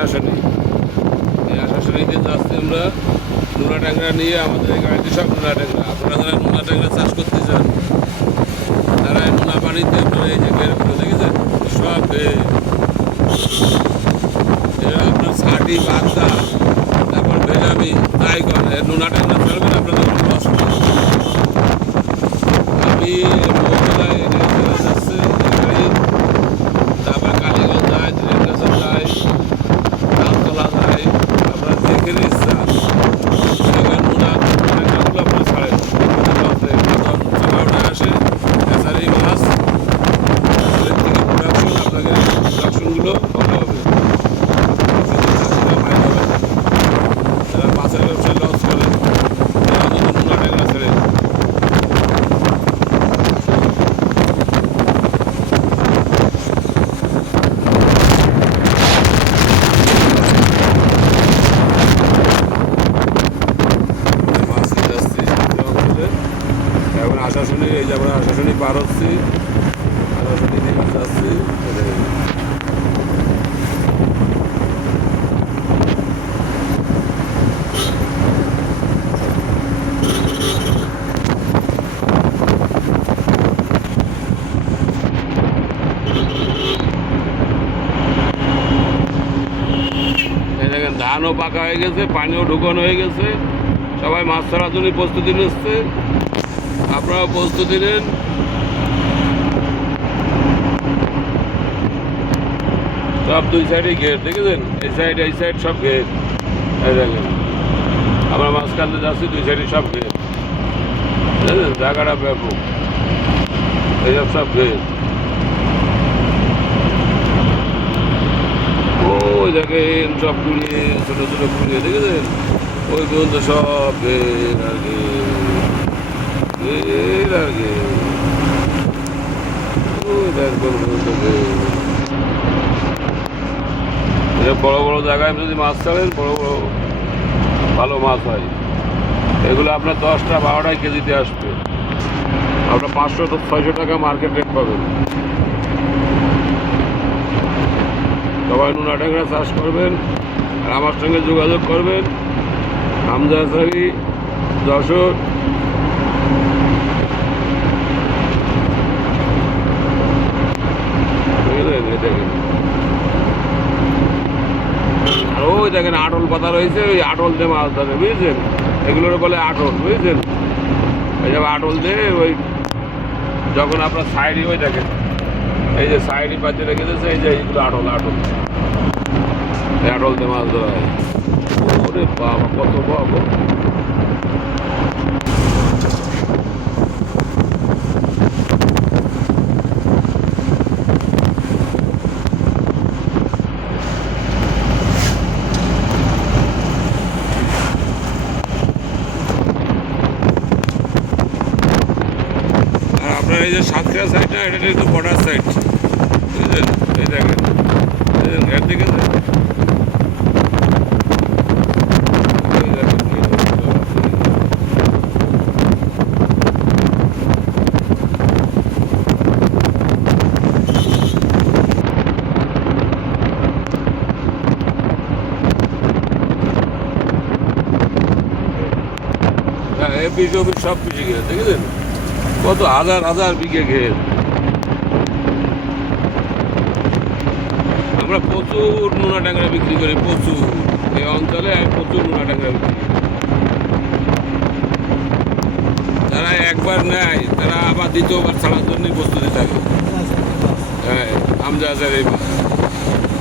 আশাশুনি। এই আশাশুনিতে যাচ্ছি আমরা নোনা ট্যাংরা নিয়ে। আমাদের এই গাড়িতে সব নোনা ট্যাংরা। আপনারা যারা নোনা ট্যাংরা চাষ করতে চান তারা নোনা পানিতে আপনারা এই যে ঘেরগুলো দেখেছেন সব আপনার ছাটি বাগদা তারপর ভেজামি তাই করে নোনা ট্যাংরা ফেলবেন আপনাদের কোনো লস নেই। আমি মোবাইলে যাচ্ছে গাড়ি, তারপর কালীগঞ্জ যায়, দিলেনগাছা যায়, রামতলা যায়। আপনার যেখানে ইচ্ছা নোনা ট্যাংরাগুলো আপনারা ছাড়েন। চালাওটা আসে এছাড়া এই মাছ এছাড়া থেকে প্রোডাকশন আপনাকে প্রোডাকশনগুলো ভালো হবে। যারা মাছের ব্যবসায় লস করে তারা অন্তত নোনা ট্যাংরা ছেড়ে মাছ নিতে আসছি। এখন আশাশুনি, এই যে আমরা আশাশুনি পার হচ্ছি, আশাশুনি দিকে যাচ্ছি। এই দেখেন ধানও পাকা হয়ে গেছে, পানিও ঢুকানো হয়ে গেছে, সবাই মাছ ধরার জন্য প্রস্তুতি নিচ্ছে। আপনারাও প্রস্তুতি নেন। সব দুই সাইডে ঘের দেখেছেন, এই সাইড এই সাইড সব ঘের। এই দেখেন আমরা মাঝখানে যাচ্ছি, দুই সাইডে সব ঘের। বুঝলেন জায়গাটা ব্যাপক, এইসব সব ঘের। ওই দেখেন সব কুড়িয়ে ছোটো ছোটো কুড়িয়ে দেখেছেন, ওই পর্যন্ত সব ঘের আর ঘের আর ঘের। ওই দেখবেন পর্যন্ত ঘের। এসব বড়ো বড়ো জায়গায় যদি মাছ ছাড়েন বড়ো বড়ো ভালো মাছ হয়। এগুলো আপনার 10টা 12টায় কেজিতে আসবে। আপনার 500-600 টাকা মার্কেট রেট পাবেন। সবাই নোনা ট্যাংরা চাষ করবেন আর আমার সঙ্গে যোগাযোগ করবেন। হামজা আচারি, যশোর। বুঝলেন, এই দেখেন আর ওই দেখেন আটল পাতা রয়েছে, ওই আটল দিয়ে মাছ ধরে, বুঝেছেন? এগুলোর বলে আটল, বুঝেছেন? এইসব আটল দিয়ে ওই যখন আপনার সাইডে ওই দেখেন এই যে সাইডে পাতে রেখে দিয়েছে, এই যে এইগুলো আটল আটল, এই আটল দিয়ে মাছ ধরা হয়। ওরে বাবা কত বাবা! আপনার এই যে সাতক্ষীরা সাইডটা, এটা কিন্তু বর্ডার সাইড, বুঝলেন? এই দেখেন ঘের দিকে সব পিছিয়ে গেছে, দেখেছেন কত হাজার হাজার বিঘে ঘের। আমরা প্রচুর নোনা ট্যাংরা বিক্রি করি, প্রচুর। এই অঞ্চলে আমি প্রচুর নোনা ট্যাংরা বিক্রি করি। যারা একবার নেয় তারা আবার দ্বিতীয়বার ছাড়ার জন্যই প্রস্তুতি থাকে। হ্যাঁ, হামজা আচার এই মাছ।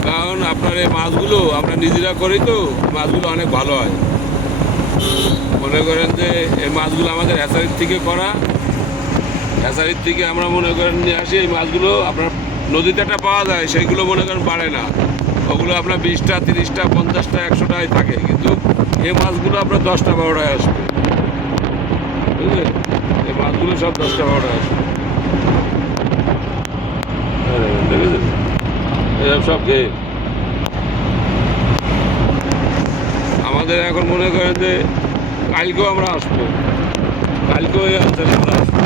কারণ আপনার এই মাছগুলো আমরা নিজেরা করি, তো মাছগুলো অনেক ভালো হয়। মনে করেন যে এই মাছগুলো আমাদের হ্যাচারির থেকে করা, হ্যাচারির থেকে আমরা মনে করেন নিয়ে আসি। এই মাছগুলো আপনার নদীতে একটা পাওয়া যায়, সেইগুলো মনে করেন বাড়ে না, ওগুলো আপনার 20টা 30টা 50টা 100টায় থাকে। কিন্তু এই মাছগুলো আপনার 10টা 12টায় আসবে, বুঝলেন? এই মাছগুলো সব 10টা 12টায় আসবে, দেখেছেন? এসব সব খেয়ে আমাদের এখন মনে করেন যে কালকেও আমরা আসবো, কালকেও এই অঞ্চলে আমরা আসবো।